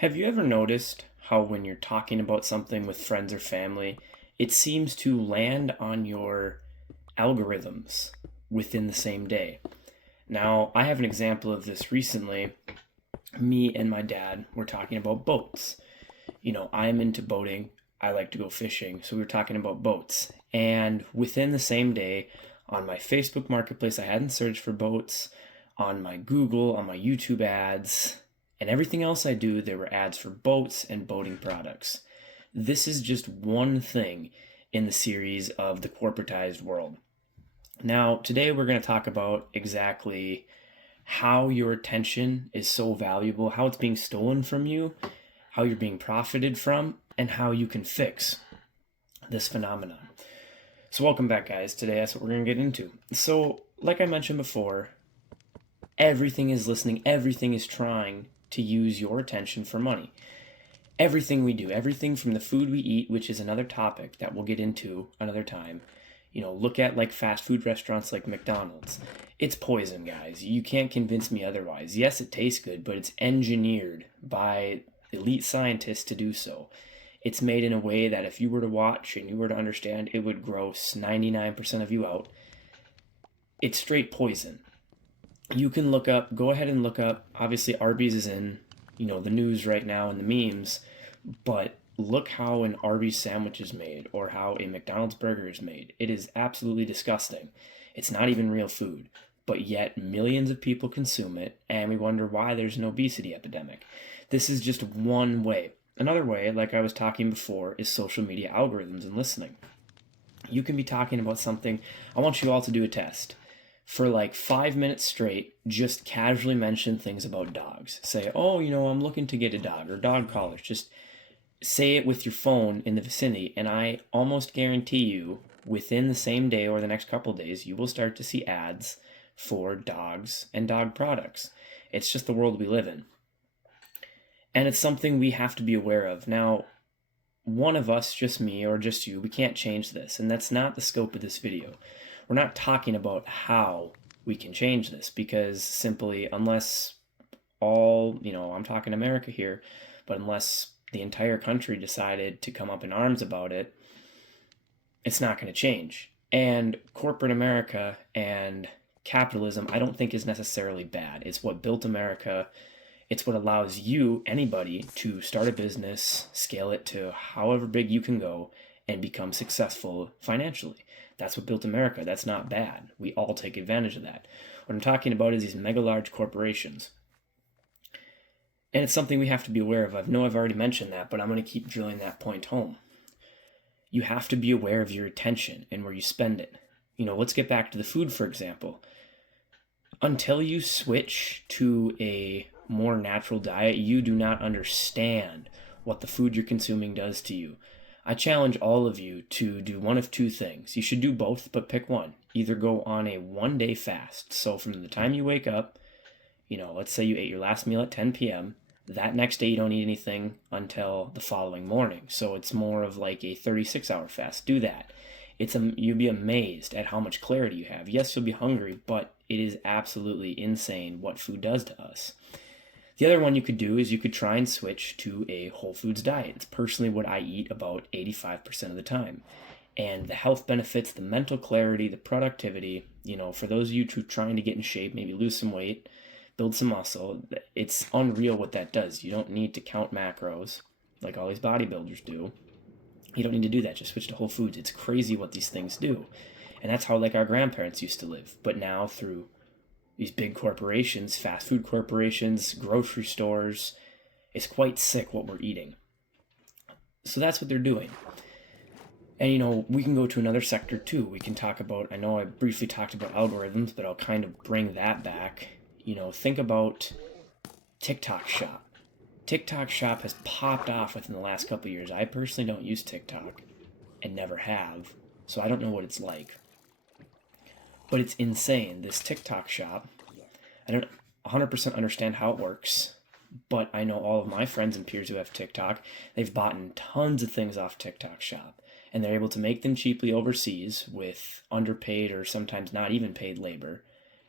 Have you ever noticed how when you're talking about something with friends or family, it seems to land on your algorithms within the same day? Now, I have an example of this recently. Me and my dad were talking about boats. I'm into boating. I like to go fishing. So we were talking about boats. And within the same day, on my Facebook marketplace, I hadn't searched for boats. On my Google, on my YouTube ads, and everything else I do, there were ads for boats and boating products. This is just one thing in the series of the corporatized world. Now, today we're going to talk about exactly how your attention is so valuable, how it's being stolen from you, how you're being profited from, and how you can fix this phenomenon. So welcome back, guys. Today that's what we're going to get into. So, like I mentioned before, everything is listening, everything is trying to use your attention for money. Everything we do, everything from the food we eat, which is another topic that we'll get into another time. Look at like fast food restaurants like McDonald's. It's poison, guys. You can't convince me otherwise. Yes, it tastes good, but it's engineered by elite scientists to do so. It's made in a way that if you were to watch and you were to understand, it would gross 99% of you out. It's straight poison. You can go ahead and look up, obviously Arby's is in, the news right now and the memes, but look how an Arby's sandwich is made or how a McDonald's burger is made. It is absolutely disgusting. It's not even real food, but yet millions of people consume it, and we wonder why there's an obesity epidemic. This is just one way. Another way, like I was talking before, is social media algorithms and listening. You can be talking about something. I want you all to do a test. For like 5 minutes straight, just casually mention things about dogs. Say, oh, I'm looking to get a dog or dog collars. Just say it with your phone in the vicinity, and I almost guarantee you, within the same day or the next couple of days, you will start to see ads for dogs and dog products. It's just the world we live in. And it's something we have to be aware of. Now, one of us, just me or just you, we can't change this, and that's not the scope of this video. We're not talking about how we can change this, because simply, unless I'm talking America here, but unless the entire country decided to come up in arms about it, it's not going to change. And corporate America and capitalism, I don't think is necessarily bad. It's what built America. It's what allows you, anybody, to start a business, scale it to however big you can go, and become successful financially. That's what built America. That's not bad. We all take advantage of that. What I'm talking about is these mega large corporations. And it's something we have to be aware of. I know I've already mentioned that, but I'm going to keep drilling that point home. You have to be aware of your attention and where you spend it. Let's get back to the food, for example. Until you switch to a more natural diet, you do not understand what the food you're consuming does to you. I challenge all of you to do one of two things. You should do both, but pick one. Either go on a 1-day fast. So from the time you wake up, let's say you ate your last meal at 10 p.m., that next day you don't eat anything until the following morning. So it's more of like a 36-hour fast. Do that. You'll be amazed at how much clarity you have. Yes, you'll be hungry, but it is absolutely insane what food does to us. The other one you could do is you could try and switch to a whole foods diet. It's personally what I eat about 85% of the time. And the health benefits, the mental clarity, the productivity, for those of you trying to get in shape, maybe lose some weight, build some muscle, it's unreal what that does. You don't need to count macros like all these bodybuilders do. You don't need to do that. Just switch to whole foods. It's crazy what these things do. And that's how like our grandparents used to live. But now through these big corporations, fast food corporations, grocery stores, it's quite sick what we're eating. So that's what they're doing. And we can go to another sector too. We can talk about, I know I briefly talked about algorithms, but I'll kind of bring that back. Think about TikTok Shop. TikTok Shop has popped off within the last couple of years. I personally don't use TikTok and never have, so I don't know what it's like. But it's insane. This TikTok Shop, I don't 100% understand how it works, but I know all of my friends and peers who have TikTok, they've bought tons of things off TikTok Shop, and they're able to make them cheaply overseas with underpaid or sometimes not even paid labor,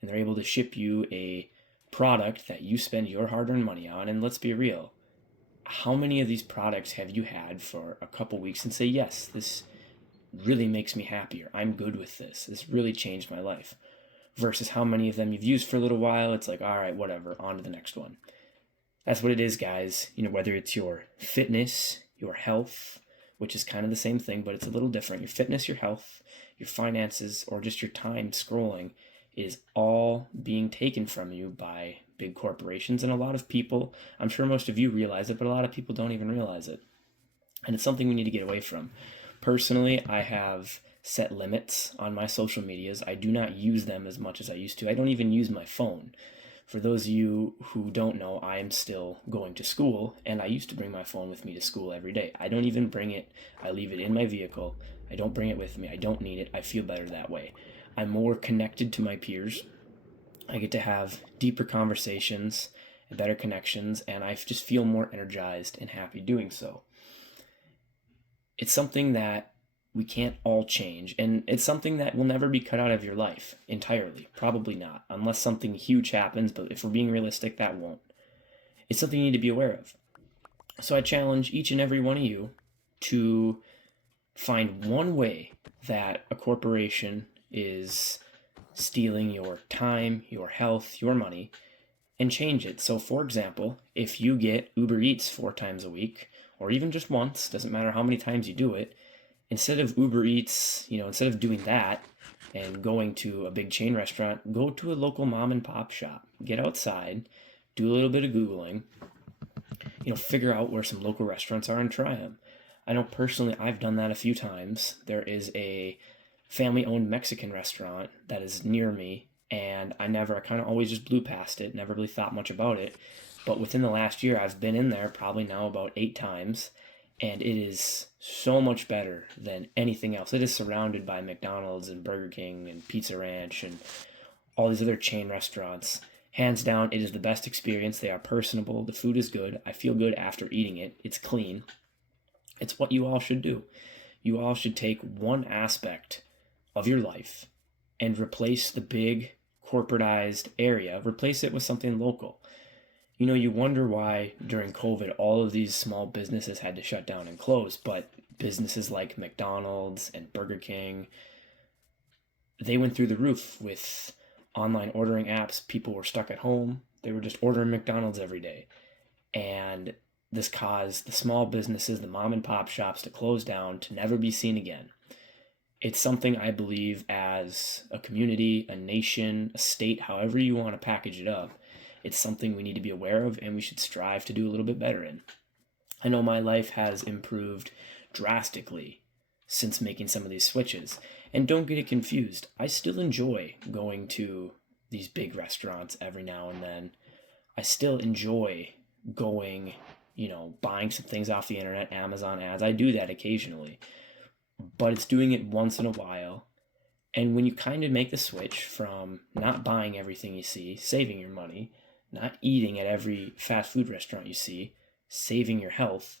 and they're able to ship you a product that you spend your hard-earned money on. And let's be real, how many of these products have you had for a couple weeks and say, yes, this really makes me happier. I'm good with this. This really changed my life. Versus how many of them you've used for a little while. It's like, all right, whatever, on to the next one. That's what it is, guys. Whether it's your fitness, your health, which is kind of the same thing, but it's a little different. Your fitness, your health, your finances, or just your time scrolling is all being taken from you by big corporations. And a lot of people, I'm sure most of you realize it, but a lot of people don't even realize it. And it's something we need to get away from. Personally, I have set limits on my social medias. I do not use them as much as I used to. I don't even use my phone. For those of you who don't know, I am still going to school, and I used to bring my phone with me to school every day. I don't even bring it. I leave it in my vehicle. I don't bring it with me. I don't need it. I feel better that way. I'm more connected to my peers. I get to have deeper conversations and better connections, and I just feel more energized and happy doing so. It's something that we can't all change, and it's something that will never be cut out of your life entirely. Probably not, unless something huge happens, but if we're being realistic, that won't. It's something you need to be aware of. So I challenge each and every one of you to find one way that a corporation is stealing your time, your health, your money, and change it. So for example, if you get Uber Eats 4 times a week, or even just once, doesn't matter how many times you do it, instead of Uber Eats, instead of doing that and going to a big chain restaurant, go to a local mom and pop shop. Get outside, do a little bit of Googling, figure out where some local restaurants are and try them. I know personally I've done that a few times. There is a family-owned Mexican restaurant that is near me, and I kind of always just blew past it, never really thought much about it. But within the last year, I've been in there probably now about 8 times, and it is so much better than anything else. It is surrounded by McDonald's and Burger King and Pizza Ranch and all these other chain restaurants. Hands down, it is the best experience. They are personable. The food is good. I feel good after eating it. It's clean. It's what you all should do. You all should take one aspect of your life and replace the big corporatized area. Replace it with something local. You wonder why during COVID all of these small businesses had to shut down and close, but businesses like McDonald's and Burger King, they went through the roof with online ordering apps. People were stuck at home. They were just ordering McDonald's every day. And this caused the small businesses, the mom and pop shops, to close down, to never be seen again. It's something I believe as a community, a nation, a state, however you want to package it up, it's something we need to be aware of and we should strive to do a little bit better in. I know my life has improved drastically since making some of these switches. And don't get it confused. I still enjoy going to these big restaurants every now and then. I still enjoy going, buying some things off the internet, Amazon ads. I do that occasionally. But it's doing it once in a while. And when you kind of make the switch from not buying everything you see, saving your money, not eating at every fast food restaurant you see, saving your health,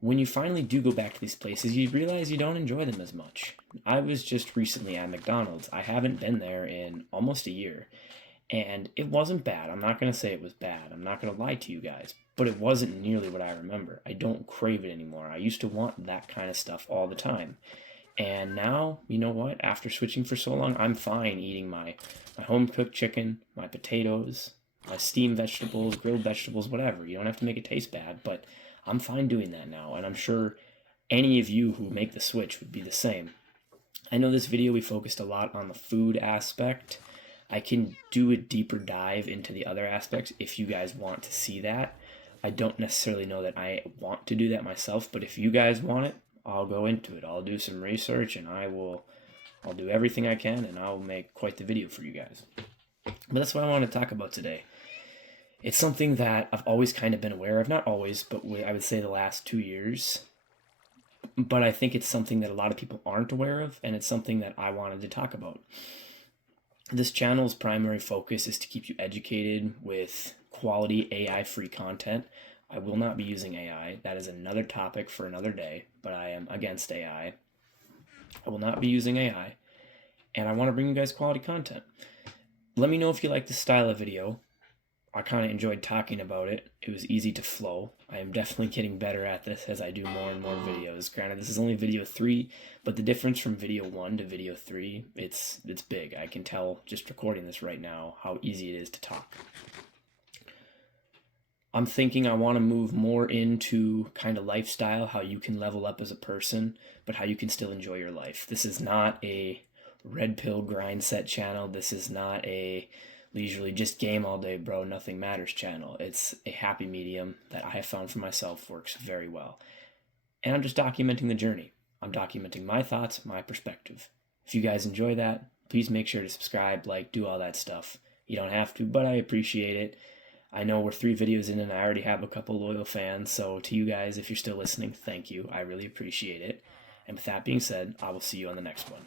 when you finally do go back to these places, you realize you don't enjoy them as much. I was just recently at McDonald's. I haven't been there in almost a year. And it wasn't bad. I'm not going to say it was bad. I'm not going to lie to you guys. But it wasn't nearly what I remember. I don't crave it anymore. I used to want that kind of stuff all the time. And now, you know what? After switching for so long, I'm fine eating my home-cooked chicken, my potatoes, my steamed vegetables, grilled vegetables, whatever. You don't have to make it taste bad, but I'm fine doing that now. And I'm sure any of you who make the switch would be the same. I know this video we focused a lot on the food aspect. I can do a deeper dive into the other aspects if you guys want to see that. I don't necessarily know that I want to do that myself, but if you guys want it, I'll go into it. I'll do some research and I'll do everything I can and I'll make quite the video for you guys. But that's what I want to talk about today. It's something that I've always kind of been aware of. Not always, but I would say the last 2 years. But I think it's something that a lot of people aren't aware of, and it's something that I wanted to talk about. This channel's primary focus is to keep you educated with quality AI-free content. I will not be using AI. That is another topic for another day, but I am against AI. I will not be using AI, and I want to bring you guys quality content. Let me know if you like this style of video. I kind of enjoyed talking about it. It was easy to flow. I am definitely getting better at this as I do more and more videos. Granted, this is only video 3, but the difference from video 1 to video 3, it's big. I can tell just recording this right now how easy it is to talk. I'm thinking I want to move more into kind of lifestyle, how you can level up as a person, but how you can still enjoy your life. This is not a red pill grind set channel. This is not a leisurely just game all day, bro, nothing matters channel. It's a happy medium that I have found for myself works very well. And I'm just documenting the journey. I'm documenting my thoughts, my perspective. If you guys enjoy that, please make sure to subscribe, like, do all that stuff. You don't have to, but I appreciate it. I know we're 3 videos in and I already have a couple loyal fans, so to you guys, if you're still listening, thank you. I really appreciate it. And with that being said, I will see you on the next one.